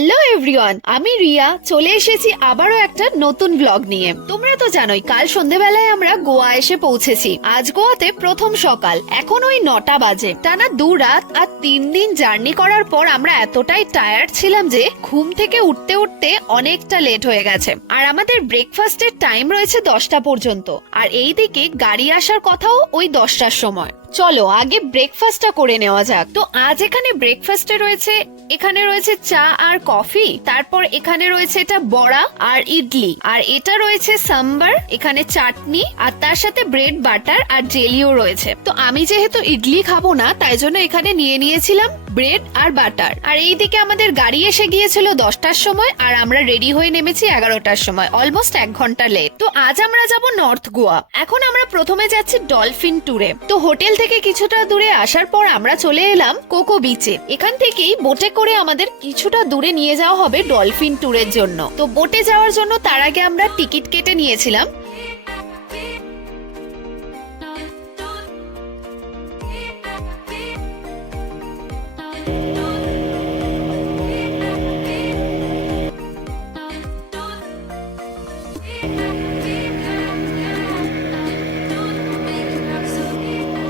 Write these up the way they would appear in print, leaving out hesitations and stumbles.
Hello everyone, আমি রিয়া চলে এসেছি আবারও একটা নতুন ব্লগ নিয়ে। তোমরা তো জানোই কাল সন্ধ্যেবেলায় আমরা গোয়া এসে পৌঁছেছি। আজ গোয়াতে প্রথম সকাল, এখন ওই 9টা বাজে। টানা 2 রাত আর 3 দিন জার্নি করার পর আমরা এতটাই টায়ার্ড ছিলাম যে ঘুম থেকে উঠতে উঠতে অনেকটা লেট হয়ে গেছে। আর আমাদের ব্রেকফাস্টের টাইম রয়েছে 10টা পর্যন্ত, আর এইদিকে গাড়ি আসার কথাও ওই 10টার সময়। চলো আগে ব্রেকফাস্টটা করে নেওয়া যাক। তো আজ এখানে ব্রেকফাস্টে রয়েছে, এখানে রয়েছে চা আর কফি, তারপর এখানে রয়েছে এটা বড়া আর ইডলি, আর এটা রয়েছে সাম্বার, এখানে চাটনি, আর তার সাথে ব্রেড বাটার আর জেলিও রয়েছে। তো আমি যেহেতু ইডলি খাবো না তাই জন্য এখানে নিয়ে নিয়েছিলাম ব্রেড আর বাটার। আর এইদিকে আমাদের গাড়ি এসে গিয়েছিল 10টার সময়, আর আমরা রেডি হয়ে নেমেছি 11টার সময়, অলমোস্ট 1 ঘন্টা লেট। তো আজ আমরা যাব নর্থ গোয়া। এখন আমরা প্রথমে যাচ্ছি ডলফিন ট্যুরে। তো হোটেল থেকে কিছুটা দূরে আসার পর আমরা চলে এলাম কোকো বিচে। এখান থেকেই বোটে করে আমাদের কিছুটা দূরে নিয়ে যাওয়া হবে ডলফিন ট্যুরের জন্য। তো বোটে যাওয়ার জন্য তার আগে আমরা টিকিট কেটে নিয়েছিলাম।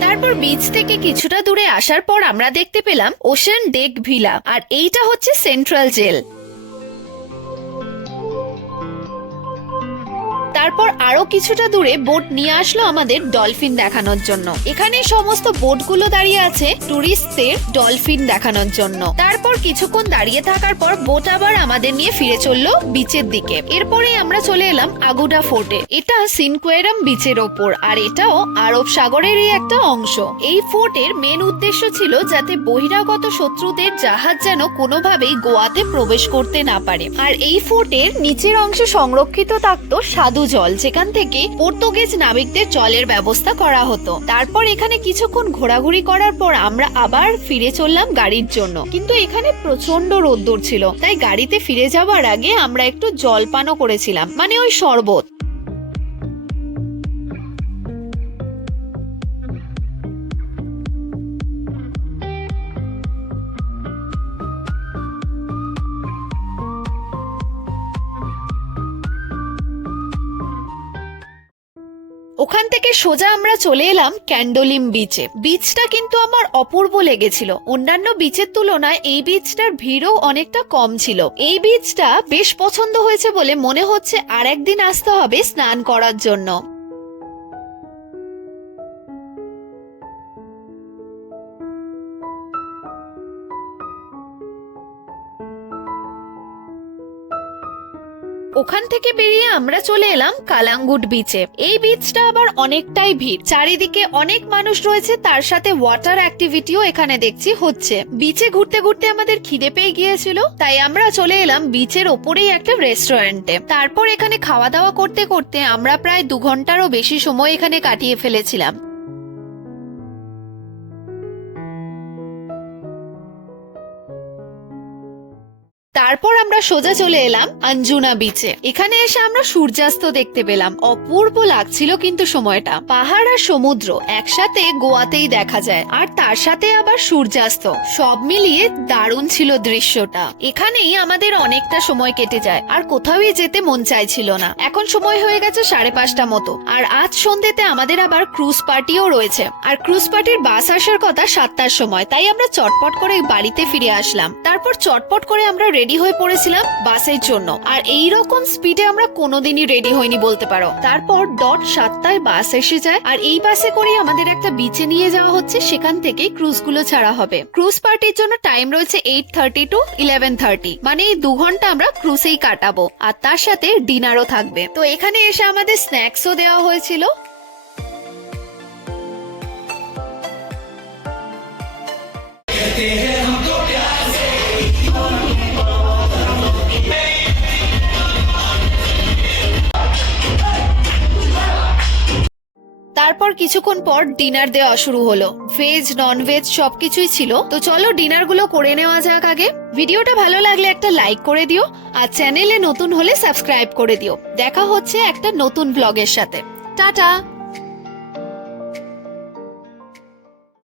তারপর বিচ থেকে কিছুটা দূরে আসার পর আমরা দেখতে পেলাম ওশান ডেক ভিলা, আর এইটা হচ্ছে সেন্ট্রাল জেল। তারপর আরো কিছুটা দূরে বোট নিয়ে আসলো আমাদের ডলফিন দেখানোর জন্য। এখানে সমস্ত বোটগুলো দাঁড়িয়ে আছে টুরিস্টদের ডলফিন দেখানোর জন্য। তারপর কিছুক্ষণ দাঁড়িয়ে থাকার পর বোট আবার আমাদের নিয়ে ফিরে চললো বিচের দিকে। এরপরে আমরা চলে এলাম আগুডা ফোর্টে। এটা সিনকোয়েরাম বিচের ওপর, আর এটাও আরব সাগরেরই একটা অংশ। এই ফোর্টের মেন উদ্দেশ্য ছিল যাতে বহিরাগত শত্রুদের জাহাজ যেন কোনোভাবেই গোয়াতে প্রবেশ করতে না পারে। আর এই ফোর্টের নিচের অংশে সংরক্ষিত থাকতো স্বাদু জল, যেখান থেকে পর্তুগিজ নাবিকদের জলের ব্যবস্থা করা হতো। তারপর এখানে কিছুক্ষণ ঘোরাঘুরি করার পর আমরা আবার ফিরে চললাম গাড়ির জন্য, কিন্তু এখানে প্রচন্ড রোদ্দুর ছিল, তাই গাড়িতে ফিরে যাওয়ার আগে আমরা একটু জলপানও করেছিলাম, মানে ওই শরবত। ওখান থেকে সোজা আমরা চলে এলাম ক্যান্ডোলিম বিচে। বিচটা কিন্তু আমার অপূর্ব লেগেছিল। অন্যান্য বিচের তুলনায় এই বিচটার ভিড়ও অনেকটা কম ছিল। এই বিচটা বেশ পছন্দ হয়েছে বলে মনে হচ্ছে আর একদিন আসতে হবে স্নান করার জন্য। ওখান থেকে বেরিয়ে আমরা চলে এলাম কালাঙ্গুট বিচে। এই বিচটা আবার অনেকটাই ভিড়, চারিদিকে অনেক মানুষ রয়েছে, তার সাথে ওয়াটার অ্যাক্টিভিটিও এখানে দেখছি হচ্ছে। বিচে ঘুরতে ঘুরতে আমাদের খিদে পেয়ে গিয়েছিল, তাই আমরা চলে এলাম বিচের ওপরেই একটা রেস্টুরেন্টে। তারপর এখানে খাওয়া দাওয়া করতে করতে আমরা প্রায় 2 ঘন্টারও বেশি সময় এখানে কাটিয়ে ফেলেছিলাম। তারপর আমরা সোজা চলে এলাম আঞ্জুনা বিচে। এখানে এসে আমরা সূর্যাস্ত দেখতে পেলাম, অপূর্ব লাগছিল কিন্তু সময়টা। পাহাড় আর সমুদ্র একসাথে গোয়াতেই দেখা যায়, আর তার সাথে আবার সূর্যাস্ত, সব মিলিয়ে দারুণ ছিল দৃশ্যটা। এখানেই আমাদের অনেকটা সময় কেটে যায়, আর কোথাওই যেতে মন চাইছিল না। এখন সময় হয়ে গেছে 5:30 মতো, আর আজ সন্ধ্যেতে আমাদের আবার ক্রুজ পার্টিও রয়েছে। আর ক্রুজ পার্টির বাস আসার কথা 7টার সময়, তাই আমরা চটপট করে বাড়িতে ফিরে আসলাম। তারপর চটপট করে আমরা রেডি হয়ে পড়েছিলাম বাসের জন্য, আর এই রকম স্পিডে আমরা কোনোদিনই রেডি হইনি বলতে পারো। তারপর 7টায় বাস এসে যায়, আর এই বাসে করে আমাদের একটা বিচে নিয়ে যাওয়া হচ্ছে, সেখান থেকে ক্রুজ গুলো ছাড়া হবে। ক্রুজ পার্টির জন্য টাইম রয়েছে 8:30 to 11:30, মানে এই 2 ঘন্টা আমরা ক্রুজেই কাটাবো, আর তার সাথে ডিনারও থাকবে। তো এখানে এসে আমাদের স্ন্যাক্সও দেওয়া হয়েছিল। তারপর কিছুক্ষণ পর ডিনার দেওয়া শুরু হলো। ভেজ নন ভেজ সবকিছুই ছিল। তো চলো ডিনার গুলো করে নেওয়া যাক আগে। ভিডিওটা ভালো লাগলে একটা লাইক করে দিও, আর চ্যানেলে নতুন হলে সাবস্ক্রাইব করে দিও। দেখা হচ্ছে একটা নতুন ব্লগের সাথে। টাটা।